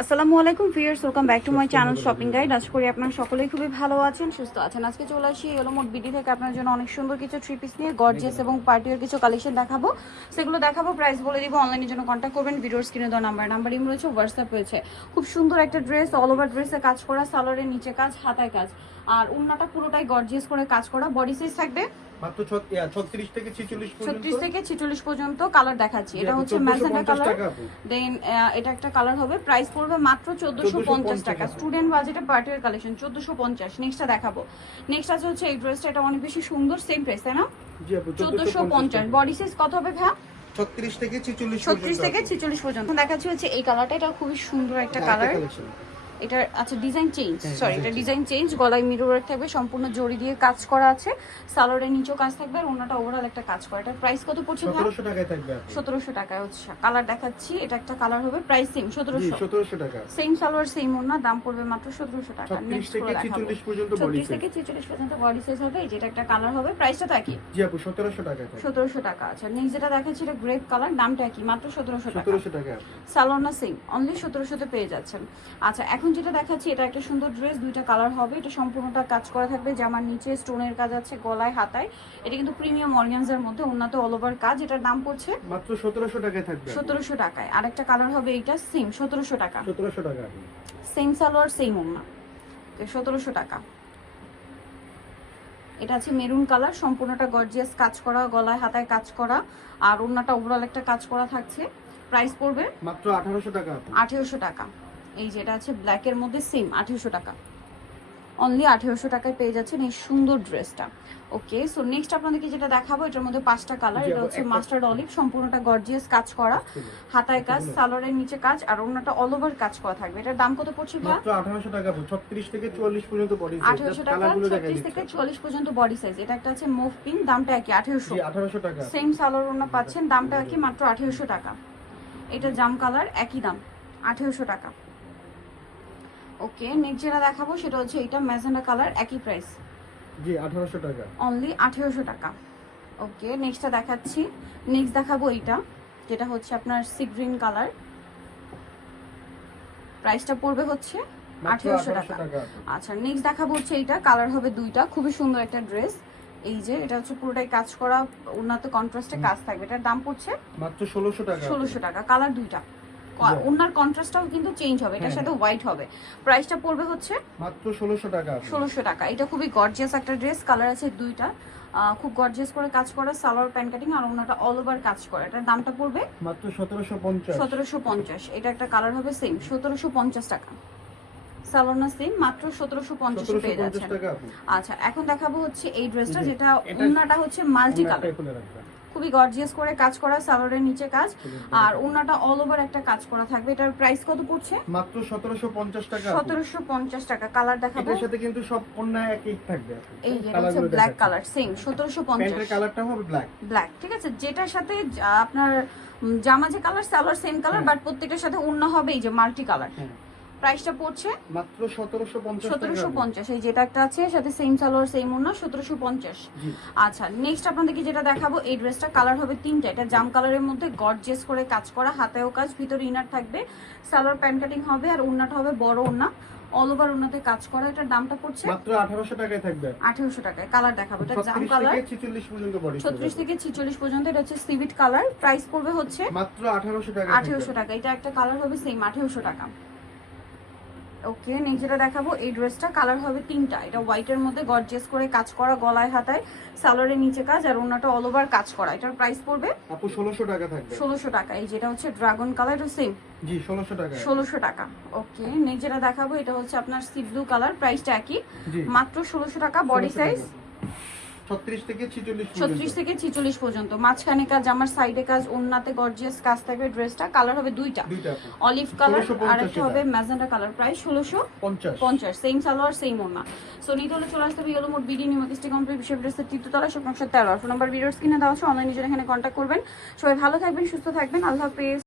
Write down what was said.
আসসালামু আলাইকুম viewers, welcome back to my channel shopping guide. আশা করি আপনারা সকলেই খুবই ভালো আছেন, সুস্থ আছেন। আজকে চলে আসি এলোমোট বিডি থেকে আপনার জন্য অনেক সুন্দর কিছু থ্রি পিস নিয়ে গর্জিয়াস এবং পার্টির কিছু কালেকশন দেখাবো। সেগুলো দেখাবো, প্রাইস বলে দিব। অনলাইনের জন্য কন্ট্যাক্ট করবেন, ভিডিওর স্ক্রিনে দেওয়া নাম্বার ইম রয়েছে, হোয়াটসঅ্যাপ রয়েছে। খুব সুন্দর একটা ড্রেস, অল ওভার ড্রেসে কাজ করা, সালোয়ারের নিচে কাজ, হাতায় কাজ, আর ওড়নাটা পুরোটাই গর্জিয়াস করে কাজ করা। বডি সাইজ থাকবে মাত্র 36 থেকে 46 পর্যন্ত। 36 থেকে 46 পর্যন্ত কালার দেখাচ্ছি। এটা হচ্ছে ম্যাজেন্টা কালার, দেন এটা একটা কালার হবে। প্রাইস পড়বে মাত্র 1450 টাকা। স্টুডেন্ট বাজেটে পার্টির কালেকশন 1450। নেক্সটটা দেখাবো। নেক্সট আছে হচ্ছে এই ড্রেসটা, এটা অনেক বেশি সুন্দর, সেম প্রাইস তাই না? জি আপু 1450। বডি সাইজ কত হবে ভাই? 36 থেকে 46 36 থেকে 46 পর্যন্ত দেখাচ্ছি। হচ্ছে এই কালারটা, এটা খুবই সুন্দর একটা কালার। এটা আচ্ছা ডিজাইন চেঞ্জ, সরি এটা ডিজাইন চেঞ্জ। গলায় মিরর ওয়ার্ক থাকবে, সম্পূর্ণ জড়ি দিয়ে কাজ করা আছে। সালোয়ারের নিচেও কাজ থাকবে, আর ওনাটা ওভারঅল একটা কাজ করা। এটার প্রাইস কত পড়ছে ভাই? 1700 টাকায় থাকবে আপু। 1700 টাকায় হচ্ছে কালার দেখাচ্ছি। এটা একটা কালার হবে, প্রাইস সেম 1700। 1700 টাকা। সেম সালোয়ার সেম ওড়না, দাম পড়বে মাত্র 1700 টাকা। 36 থেকে 46 পর্যন্ত বডি 36 থেকে 46 পর্যন্ত বডি সাইজ হবে। এই যেটা একটা কালার হবে, প্রাইসটা তা কি? জি আপু 1700 টাকায় থাকবে। 1700 টাকা। আচ্ছা নেক্সট যেটা দেখাচ্ছি, এটা গ্রেপ কালার, দামটা কি? মাত্র 1700 টাকা। 1700 টাকা। সালোয়ার না সেম, অনলি 1700 তে পেয়ে যাচ্ছেন। আচ্ছা এখন যেটা দেখাচ্ছি, এটা একটা সুন্দর ড্রেস, দুইটা কালার হবে। এটা সম্পূর্ণটা কাজ করা থাকবে, জামার নিচে স্টোনের কাজ আছে, গলায় হাতায়। এটা কিন্তু প্রিমিয়াম অর্গানজার মধ্যে, ওন্নাতে অল ওভার কাজ। এটার দাম পড়ছে মাত্র 1700 টাকায় থাকবে। 1700 টাকায়। আরেকটা কালার হবে, এইটা সেম 1700 টাকা। 1700 টাকা। সেম সালোয়ার সেম ওন্না, 1700 টাকা। এটা আছে মেরুন কালার, সম্পূর্ণটা গর্জিয়াস কাজ করা, গলায় হাতায় কাজ করা, আর ওন্নাটা ওভারঅল একটা কাজ করা থাকছে। প্রাইস পড়বে মাত্র 1800 টাকা। 1800 টাকা। এই যেটা আছে ব্ল্যাকের মধ্যে, সেম 1800 টাকা। অনলি 1800 টাকায় পেয়ে যাচ্ছেন এই সুন্দর ড্রেসটা। ওকে, সো নেক্সট আপনাদেরকে যেটা দেখাবো, এটার মধ্যে 5টা কালার। এটা হচ্ছে মাস্টার্ড অলিভ, সম্পূর্ণটা গর্জিয়াস কাজ করা, হাতায় কাজ, সালোয়ারের নিচে কাজ, আর ওন্নাটা অল ওভার কাজ করা থাকবে। এটার দাম কত পড়ছে ভাই? মাত্র 1800 টাকা। 36 থেকে 44 পর্যন্ত বডি সাইজ। 1800 টাকা। 36 থেকে 44 পর্যন্ত বডি সাইজ। এটা একটা আছে মুভ পিন, দামটা কি? 1800। জি 1800 টাকা। সেম সালোয়ার ওন্না পাচ্ছেন, দামটা কি? মাত্র 1800 টাকা। এটা জাম কালার, একই দাম 1800 টাকা। ওকে, নেক্সট যেটা দেখাবো সেটা হচ্ছে এটা ম্যাজেন্টা কালার, একই প্রাইস। জি 1800 টাকা। অনলি 1800 টাকা। ওকে, নেক্সটটা দেখাচ্ছি। নেক্সট দেখাবো এইটা, যেটা হচ্ছে আপনার সি গ্রিন কালার। প্রাইসটা পড়বে হচ্ছে 1800 টাকা। আচ্ছা নেক্সট দেখাবো হচ্ছে এইটা, কালার হবে দুইটা, খুবই সুন্দর একটা ড্রেস। এই যে এটা হচ্ছে পুরোটাই কাজ করা, ওনাতে কন্ট্রাস্টে কাজ থাকবে। এটার দাম পড়ছে মাত্র 1600 টাকা। 1600 টাকা। কালার দুইটা, ওনার কন্ট্রাস্টটাও কিন্তু চেঞ্জ হবে, এটার সাথে হোয়াইট হবে। প্রাইসটা পড়বে হচ্ছে মাত্র 1600 টাকা। 1600 টাকা। এটা খুবই গর্জিয়াস একটা ড্রেস, কালার আছে দুইটা, খুব গর্জিয়াস করে কাজ করা, সালোয়ার প্যান্ট কাটিং, আর ওনাটা অল ওভার কাজ করা। এটার দামটা পড়বে মাত্র 1750। 1750। এটা একটা কালার হবে সেম 1750 টাকা। সালোয়ার সেম, মাত্র 1750 পেয়ে যাচ্ছেন। আচ্ছা এখন দেখাবো হচ্ছে এই ড্রেসটা, যেটা ওনাটা হচ্ছে মাল্টি কালার, খুবই গর্জিয়াস করে কাজ করা, সালোয়ারের নিচে কাজ, আর ওনাটা অল ওভার একটা কাজ করা থাকবে। এটার প্রাইস কত পড়ছে? মাত্র 1750 টাকা। 1750 টাকা। কালার দেখাবো, এর সাথে কিন্তু সব পণ্য একই থাকবে। এই যে হচ্ছে ব্ল্যাক কালার, সেম 1750। প্যান্টের কালারটা হবে ব্ল্যাক। ব্ল্যাক, ঠিক আছে। যেটার সাথে আপনার জামা যে colour, salwar same colour, but প্রত্যেকটার সাথে ওড়না হবে এই যে মাল্টি কালার। প্রাইসটা পড়ছে মাত্র 1750। 1750। এই যেটা একটা আছে সাথে সেম সালোয়ার সেম ওড়না, 1750। আচ্ছা নেক্সট আপনাদেরকে যেটা দেখাবো, এই ড্রেসটা কালার হবে তিনটা। এটা জাম কালারের মধ্যে গর্জিয়াস করে কাজ করা, হাতেও কাজ, ভিতরে ইনার থাকবে, সালোয়ার প্যান্ট কাটিং হবে, আর ওড়নাটা হবে বড় ওড়না, অল ওভার ওড়নাতে কাজ করা। এটার দামটা পড়ছে মাত্র 1800 টাকায় থাকবে। 1800 টাকায়। কালার দেখাবো, এটা জাম কালার, 36 পর্যন্ত বডি। 36 থেকে 46 পর্যন্ত। এটা হচ্ছে সিভিট কালার। প্রাইস পড়বে হচ্ছে মাত্র 1800 টাকা। 1800 টাকা। এটা একটা কালার হবে সেম 1800 টাকা। ওকে, নেক্সট যেটা দেখাবো, এই ড্রেসটা কালার হবে তিনটা। এটা হোয়াইটের মধ্যে গর্জিয়াস করে কাজ করা, গলায় হাতায়, সালোয়ারের নিচে কাজ, আর ওন্নাটা অল ওভার কাজ করা। এটার প্রাইস পড়বে আপু 1600 টাকা থাকবে। 1600 টাকা। এই যেটা হচ্ছে ড্রাগন কালার, এটা সেম জি 1600 টাকা। 1600 টাকা। ওকে, নেক্সট যেটা দেখাবো, এটা হচ্ছে আপনার সি ব্লু কালার। প্রাইসটা একই, মাত্র 1600 টাকা। বডি সাইজ 36 থেকে 46 পর্যন্ত। 36 থেকে 46 পর্যন্ত। মাঝখানে কাজ, আমার সাইডে কাজ, ওন্নাতে গর্জিয়াস কাজ থাকবে। ড্রেসটা কালার হবে দুইটা, অলিভ কালার আর একটা হবে magenta colour. Price 1650। Same salwar same ওন্না। সো নিতে হলে চলে আসতে হবে ইয়েলোমোট বিডি নিউ মার্কেট কমপ্লিট বিশেষ ড্রেসের তৃতীয়তলা, শপ নম্বর 13। ফোন নাম্বার ভিডিওর স্ক্রিনে দেওয়া আছে, অনলাইনে জন্য এখানে কন্ট্যাক্ট করবেন। সবাই ভালো থাকবেন, সুস্থ থাকবেন, আল্লাহ হাফেজ।